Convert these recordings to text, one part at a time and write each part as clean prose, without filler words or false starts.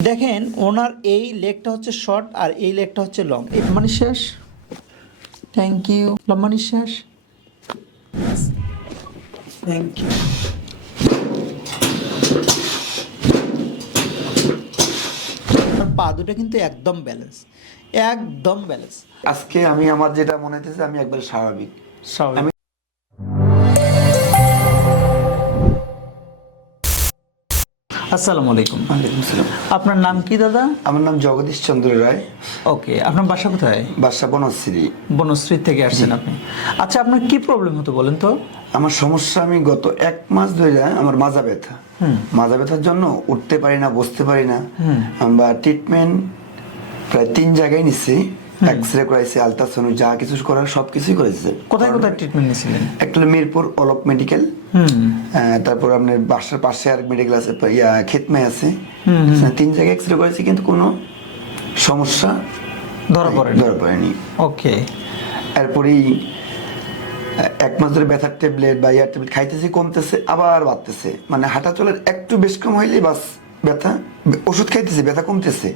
দেখেন ওনার এই লেগটা হচ্ছে শর্ট আর এই লেগটা হচ্ছে লং। লম্বা নিঃশ্বাস, থ্যাংক ইউ। লম্বা নিঃশ্বাস, থ্যাংক ইউ। পা দুটো কিন্তু একদম ব্যালেন্স, একদম ব্যালেন্স। আজকে আমি আমার যেটা মনে হচ্ছে আমি একবার স্বাভাবিক। স্বাভাবিক। আসসালামু আলাইকুম। ওয়ালাইকুম আসসালাম। আপনার নাম কি দাদা? আমার নাম জগদীশ চন্দ্র রায়। ওকে, আপনার বাসা কোথায়? বাসা বনশ্রী। বনশ্রী থেকে আসছেন আপনি? আচ্ছা, আপনার কি প্রবলেম হতো বলেন তো? আমার সমস্যা, আমি গত 1 মাস ধরে আমার মাজা ব্যথা। মাজা ব্যথার জন্য উঠতে পারি না, বসতে পারি না। আমরা ট্রিটমেন্ট প্রায় 3 জায়গায় নিচ্ছি। এক্সরে করাইছি, আলট্রাসাউন্ড, যা কিছু করার সবকিছুই করেছে। কোথায় কোথায় ট্রিটমেন্ট নিয়েছিলেন? একটা মিরপুর অলক মেডিকেল, তারপর আপনার বাসার পাশে আর মেডিকেল আছে, খেতমাই আছে। 3 জায়গায় এক্সরে করেছি, কিন্তু কোনো সমস্যা ধরা পড়েনি। ওকে। এরপরেই 1 মাস ধরে ব্যথার ট্যাবলেট বা ইয়ার ট্যাবলেট খাইতেছি, কমতেছে, আবার বাড়তেছে। মানে হাঁটা চলার একটু বেশ কম হইলেই বাস ব্যথা। ওষুধ খাইতেছে, ব্যথা কমতেছে,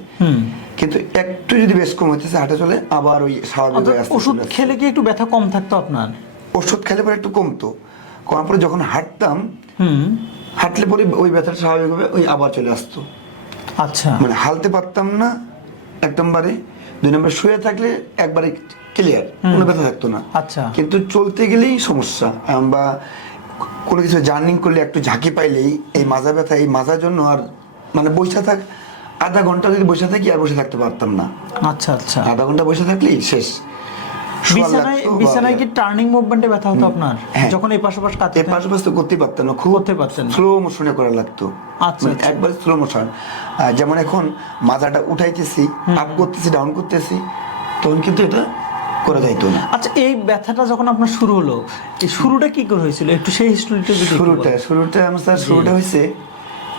কিন্তু একটু যদি বেশ কম হইতেছে হাঁটা চলে আবার ওই স্বাভাবিক হয়ে আসছে। ওষুধ খেলে কি একটু ব্যথা কম থাকতো আপনার? ওষুধ খেলে পরে একটু কমতো, কমার পরে যখন হাঁটতাম, হাঁটলে পরে ওই ব্যথাটা স্বাভাবিকভাবে ওই আবার চলে আসতো। আচ্ছা, মানে হালতে পারতাম না একদমবারে। 2 নম্বর শুয়ে থাকলে একবারে ক্লিয়ার, কোনো ব্যথা থাকতো না। আচ্ছা। কিন্তু চলতে গেলেই সমস্যা, বা কোনো কিছু জার্নিং করলে একটু ঝাঁকি পাইলেই এই মাজা ব্যথা, এই মাজার জন্য আর মানে বসে থাক, আধা ঘন্টা যদি বসে থাকি আর বসে থাকতে পারতাম না। আচ্ছা আচ্ছা। আধা ঘন্টা বসে থাকলেই শেষ। বিছানায় কি টার্নিং মুভমেন্টে ব্যথা হতো আপনার? হ্যাঁ। যখন এই পাশাপাশি কাজ এই পাশাপাশি তো করতে পারতাম না, খুব করতে পারতেন না। স্লো মোশনে করা লাগতো। আচ্ছা, মানে আচ্ছা। একবার স্লো মোশন। যেমন এখন মাথাটা উঠাইতেছি, আপ করতেছি, ডাউন করতেছি, তখন কিন্তু এটা করা যাইতো না। আচ্ছা, এই ব্যথাটা যখন আপনার শুরু হলো, এই শুরুটা কি করে হয়েছিল একটু সেই হিস্ট্রিটা যদি একটু বলেন। শুরুটা আমার স্যার, শুরুটা হয়েছে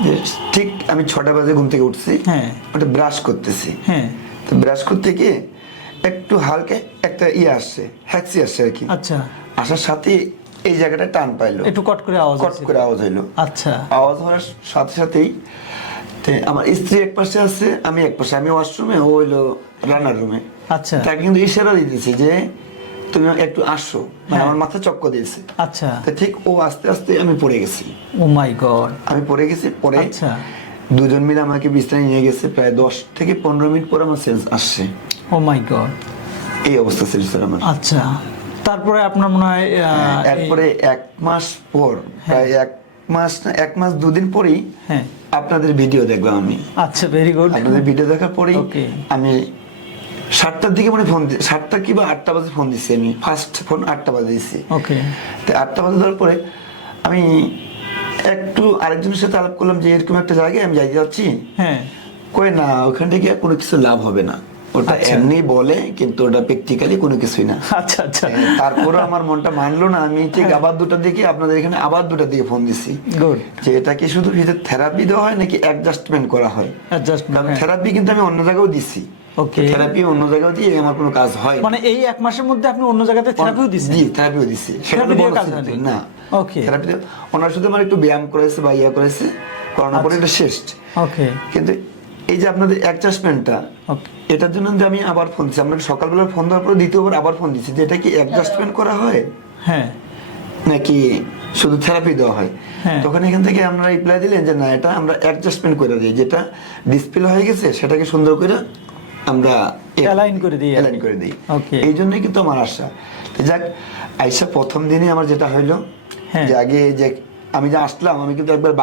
যে ঠিক আমি 6টা বাজে ঘুম থেকে উঠছি, হ্যাঁ, ওটা ব্রাশ করতেছি। হ্যাঁ, তো ব্রাশ করতে গিয়ে একটু হালকা একটা আসছে, হ্যাক্সি আসছে আর কি। আচ্ছা। আসার সাথে এই জায়গাটা টান পাইলো, একটু কট করে আওয়াজ হইলো। আচ্ছা। আওয়াজ হওয়ার সাথে সাথেই আমার স্ত্রী এক পাশে আছে, আমি এক পাশে, আমি ওয়াশরুমে, ও হইলো রান্নার রুমে। আচ্ছা। তাকে কিন্তু ইশারা দিতেছে যে তুমি একটু আসো, মানে আমার মাথা চক্কর দিয়েছে। আচ্ছা। তো ঠিক ও আস্তে আস্তে আমি পড়ে গেছি। ও মাই গড। আমি পড়ে গেছি, পরে আচ্ছা। 2 জন মিলে আমাকে বিছানায় নিয়ে গেছে। প্রায় 10 থেকে 15 মিনিট পর আমার সেন্স আসছে। ও মাই গড। এই অবস্থা ছিল স্যার আমার। আচ্ছা, তারপরে আপনার মনে হয় এরপরে 1 মাস পর, প্রায় 1 মাস 2 দিন পরেই হ্যাঁ আপনাদের ভিডিও দেখলাম আমি। আচ্ছা, ভেরি গুড। আপনাদের ভিডিও দেখার পরেই ওকে। আমি 7টার দিকে মানে ফোন 7টা কি বা 8টা বাজে ফোন দিচ্ছি। আমি ফার্স্ট ফোন 8টা বাজে দিচ্ছি। ওকে। তো 8টা বাজে দেওয়ার পরে আমি একটু আরেকজনের সাথে আলাপ করলাম যে এরকম একটা জায়গায় আমি যাইতে যাচ্ছি। হ্যাঁ। কই না, ওখান থেকে কোনো কিছু লাভ হবে না, ওটা এমনি বলে, কিন্তু ওটা প্র্যাকটিক্যালি কোনো কিছুই না। আচ্ছা আচ্ছা। তারপরে আমার মনটা মানলো না, আমি ঠিক আবার 2টার দিকে আপনাদের এখানে আবার 2টার দিকে ফোন দিছি। গুড। যে এটা কি শুধু থেরাপি দেওয়া হয় নাকি অ্যাডজাস্টমেন্ট করা হয়? অ্যাডজাস্টমেন্ট। থেরাপি কিন্তু আমি অন্য জায়গায়ও দিছি। ওকে। থেরাপি অন্য জায়গায় দিয়ে আমার কোনো কাজ হয় মানে এই 1 মাসের মধ্যে আপনি অন্য জায়গাতে থেরাপিও দিয়েছেন? জি, থেরাপিও দিছি। থেরাপি দিয়ে কাজ হয়নি? না। ওকে। থেরাপি ওনার শুধু আমার একটু ব্যায়াম করেছে বা করেছে, করানোর পরে এটা শেষ। ওকে। কিন্তু এই যে আপনাদের অ্যাডজাস্টমেন্টটা, ওকে। এটার জন্য আমি আবার ফোন দিচ্ছি। আপনাকে সকালবেলা ফোন দেওয়ার পরে দ্বিতীয়বার আবার ফোন দিচ্ছি যে এটা কি অ্যাডজাস্টমেন্ট করা হয় হ্যাঁ নাকি শুধু থেরাপি দেওয়া হয়? হ্যাঁ। তখন এখান থেকে আপনারা রিপ্লাই দিলেন যে না, এটা আমরা অ্যাডজাস্টমেন্ট করে দিই, যেটা ডিসপ্লে হয়ে গেছে সেটাকে সুন্দর করে আমরা অ্যালাইন করে দিই। ওকে। এই জন্যই কিন্তু আমার আশা। যাক, আইসা প্রথম দিনই আমার যেটা হইলো, হ্যাঁ, যে আগে যে আমি যে আসলাম, আমি কিন্তু একবার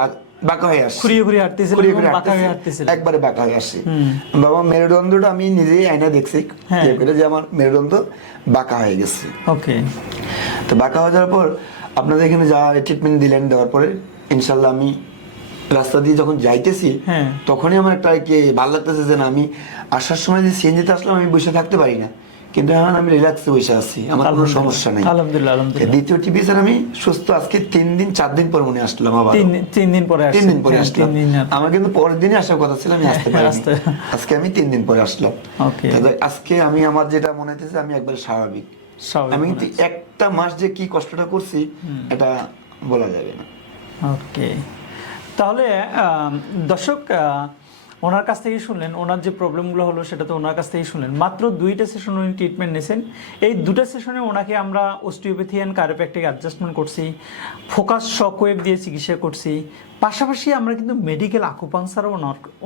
বাঁকা হয়ে আসছি, ঘুরিয়ে হাঁটতেছিলেন, একবারে বাঁকা হয়ে আসছি। বাবা, মেরুদণ্ডটা আমি নিজেই আয়না দেখছি যে আমার মেরুদণ্ড বাঁকা হয়ে গেছে। ওকে। তো বাঁকা হয়ে যাওয়ার পর আপনাদের এখানে যা ট্রিটমেন্ট দিলেন, দেওয়ার পরে ইনশাল্লাহ আমি রাস্তা দিয়ে যখন যাইতেছি, তখনই আমার একটা কি ভালো লাগতেছে যে না, আমি আসার সময় যে সিএনজিতে আসলাম, আমি বসে থাকতে পারি না, কিন্তু এখন আমি রিল্যাক্সে বসে আছি, আমার কোনো সমস্যা নেই। আলহামদুলিল্লাহ, আলহামদুলিল্লাহ। দ্বিতীয় টিপি স্যার, আমি সুস্থ আজকে 3 দিন 4 দিন পর মনে আসলাম, আবার 3 দিন পরে আসলাম। 3 দিন পরে আসলাম। আমার কিন্তু পরের দিনই আসার কথা ছিল, আমি আসতে পারিনি। আজকে আমি 3 দিন পরে আসলাম। ওকে। আজকে আমি আমার যেটা মনে হচ্ছে আমি একবার স্বাভাবিক। আমি কিন্তু 1টা মাস যে কি কষ্টটা করছি এটা বলা যাবে না। ওকে। তাহলে দর্শক, ওনার কাছ থেকেই শুনলেন, ওনার যে প্রবলেমগুলো হলো সেটা তো ওনার কাছ থেকেই শুনলেন। মাত্র 2টা সেশন উনি ট্রিটমেন্ট নিয়েছেন। এই 2টা সেশনে ওনাকে আমরা অস্টিওপ্যাথি অ্যান্ড কায়োপ্র্যাকটিক অ্যাডজাস্টমেন্ট করছি, ফোকাস শকওয়েভ দিয়ে চিকিৎসা করছি, পাশাপাশি আমরা কিন্তু মেডিকেল আকুপাংচারও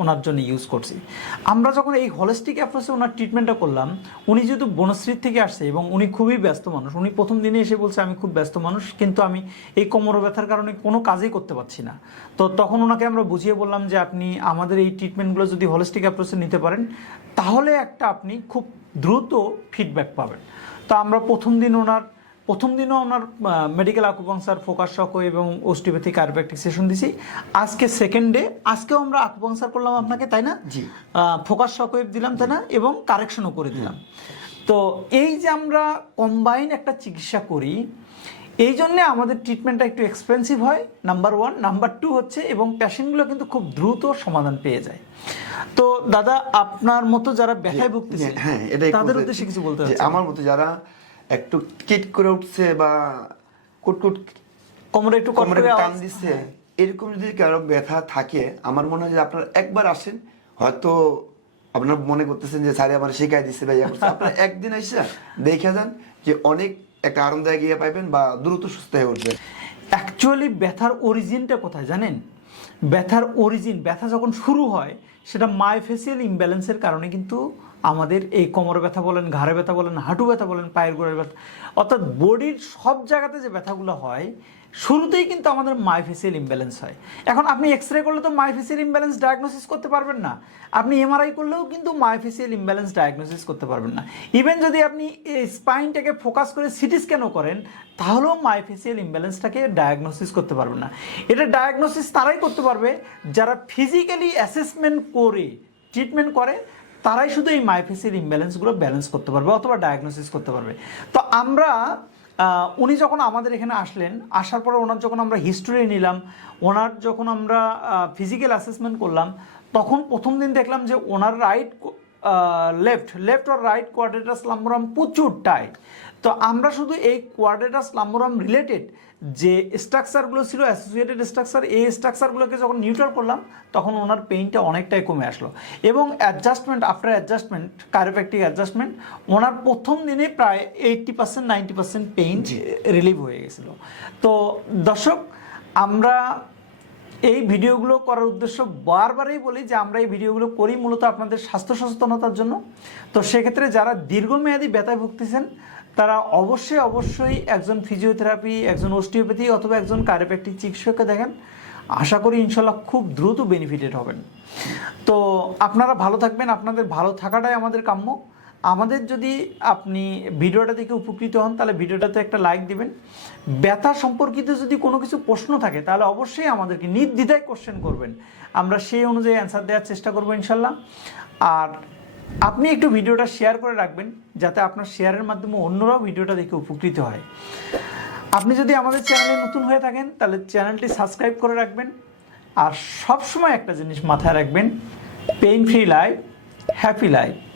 ওনার জন্য ইউজ করছি। আমরা যখন এই হলিস্টিক অ্যাপ্রোচে ওনার ট্রিটমেন্টটা করলাম, উনি যেহেতু বনশ্রীর থেকে আসছে এবং উনি খুবই ব্যস্ত মানুষ, উনি প্রথম দিনে এসে বলছে আমি খুব ব্যস্ত মানুষ, কিন্তু আমি এই কোমর ব্যথার কারণে কোনো কাজই করতে পারছি না। তো তখন ওনাকে আমরা বুঝিয়ে বললাম যে আপনি আমাদের এই ট্রিটমেন্টগুলো যদি হলিস্টিক অ্যাপ্রোচে নিতে পারেন তাহলে একটা আপনি খুব দ্রুত ফিডব্যাক পাবেন। তো আমরা প্রথম দিনও ওনার মেডিকেল আকুপাংচার, ফোকাস শকওয়েভ এবং অস্টিওপ্যাথি কায়োপ্র্যাকটিক সেশন দিছি। আজকে সেকেন্ড ডে, আজকেও আমরা আকুপাংচার করলাম আপনাকে, তাই না? জি। ফোকাস শকওয়েভ দিলাম, তাই না? এবং কারেকশনও করে দিলাম। তো এই যে আমরা কম্বাইন একটা চিকিৎসা করি, এই জন্যে আমাদের ট্রিটমেন্টটা একটু এক্সপেন্সিভ হয়, নাম্বার 1। নাম্বার 2 হচ্ছে, এবং পেশেন্টগুলো কিন্তু খুব দ্রুত সমাধান পেয়ে যায়। তো দাদা, আপনার মতো যারা ব্যথায় ভুগতেছে তাদের উদ্দেশ্যে কিছু বলতে চাচ্ছেন? আমার মতো যারা একটু কিট করে উঠছে বা কুটকুট কোমরে একটু টান দিচ্ছে, এরকম যদি কারো ব্যথা থাকে, আমার মনে হয় যে আপনারা একবার আসেন, হয়তো আপনারা মনে করতেছেন যে স্যার আমার শিখাই দিচ্ছে বা ইয়া করছে, আপনারা একদিন এসে দেখে যান যে অনেক একটা আরামদায়ক ইয়ে পাইবেন বা দ্রুত সুস্থ হয়ে উঠবেন। অ্যাকচুয়ালি ব্যথার অরিজিনটা কোথায় জানেন? ব্যথা যখন শুরু হয় সেটা মায়োফেসিয়াল ইমব্যালেন্সের কারণে কিন্তু আমাদের এই কোমর ব্যথা বলেন, ঘাড়ে ব্যথা বলেন, হাঁটু ব্যথা বলেন, পায়ের গোড়ার ব্যথা, অর্থাৎ বডির সব জায়গাতে যে ব্যথাগুলো হয় শুরুতেই কিন্তু আমাদের মায়োফেসিয়াল ইমব্যালেন্স হয়। এখন আপনি এক্সরে করলে তো মায়োফেসিয়াল ইমব্যালেন্স ডায়াগনোসিস করতে পারবেন না, আপনি এমআরআই করলেও কিন্তু মায়োফেসিয়াল ইমব্যালেন্স ডায়াগনোসিস করতে পারবেন না। ইভেন যদি আপনি স্পাইনটাকে ফোকাস করে সিটি স্ক্যানও করেন তাহলেও মায়োফেসিয়াল ইমব্যালেন্সটাকে ডায়াগনোসিস করতে পারবেন না। এটা ডায়াগনোসিস তারাই করতে পারবে যারা ফিজিক্যালি অ্যাসেসমেন্ট করে ট্রিটমেন্ট করে, তারাই শুধু এই মায়োফেসিয়াল ইমব্যালেন্সগুলো ব্যালেন্স করতে পারবে অথবা ডায়াগনোসিস করতে পারবে। তো উনি যখন আমাদের এখানে আসলেন, আসার পরে ওনার যখন আমরা হিস্টোরি নিলাম, ওনার যখন আমরা ফিজিক্যাল অ্যাসেসমেন্ট করলাম, তখন প্রথম দিন দেখলাম যে ওনার লেফট আর রাইট কোয়াড্রেটাস লাম্বোরাম প্রচুর টাইট। তো আমরা শুধু এই কোয়াড্রেটাস লাম্বোরাম রিলেটেড যে স্ট্রাকচারগুলো ছিল, অ্যাসোসিয়েটেড স্ট্রাকচার, এই স্ট্রাকচারগুলোকে যখন নিউট্রাল করলাম তখন ওনার পেইনটা অনেকটাই কমে আসলো। এবং আফটার অ্যাডজাস্টমেন্ট, কায়োপ্র্যাকটিক অ্যাডজাস্টমেন্ট, ওনার প্রথম দিনে প্রায় 80% 90% পেইন রিলিভ হয়ে গেছিলো। তো দর্শক, আমরা এই ভিডিওগুলো করার উদ্দেশ্য বারবারই বলি যে আমরা এই ভিডিওগুলো করি মূলত আপনাদের স্বাস্থ্য সচেতনতার জন্য। তো সেক্ষেত্রে যারা দীর্ঘমেয়াদী ব্যথায় ভুগতেছেন তারা অবশ্যই একজন ফিজিওথেরাপি, একজন অস্টিওপ্যাথি অথবা একজন কায়োপ্র্যাকটিক চিকিৎসককে দেখেন। আশা করি ইনশাল্লাহ খুব দ্রুত বেনিফিটেড হবেন। তো আপনারা ভালো থাকবেন, আপনাদের ভালো থাকাটাই আমাদের কাম্য। আমাদের যদি আপনি ভিডিওটা দেখে উপকৃত হন তাহলে ভিডিওটাতে একটা লাইক দিবেন। ব্যথা সম্পর্কিত যদি কোনো কিছু প্রশ্ন থাকে তাহলে অবশ্যই আমাদেরকে নির্দ্বিধায় কোশ্চেন করবেন, আমরা সেই অনুযায়ী অ্যান্সার দেওয়ার চেষ্টা করবো ইনশাল্লাহ। আর আপনি একটু ভিডিওটা শেয়ার করে রাখবেন যাতে আপনার শেয়ারের মাধ্যমে অন্যরাও ভিডিওটা দেখে উপকৃত হয়। আপনি যদি আমাদের চ্যানেলে নতুন হয়ে থাকেন তাহলে চ্যানেলটি সাবস্ক্রাইব করে রাখবেন। আর সবসময় একটা জিনিস মাথায় রাখবেন, pain free life, happy life.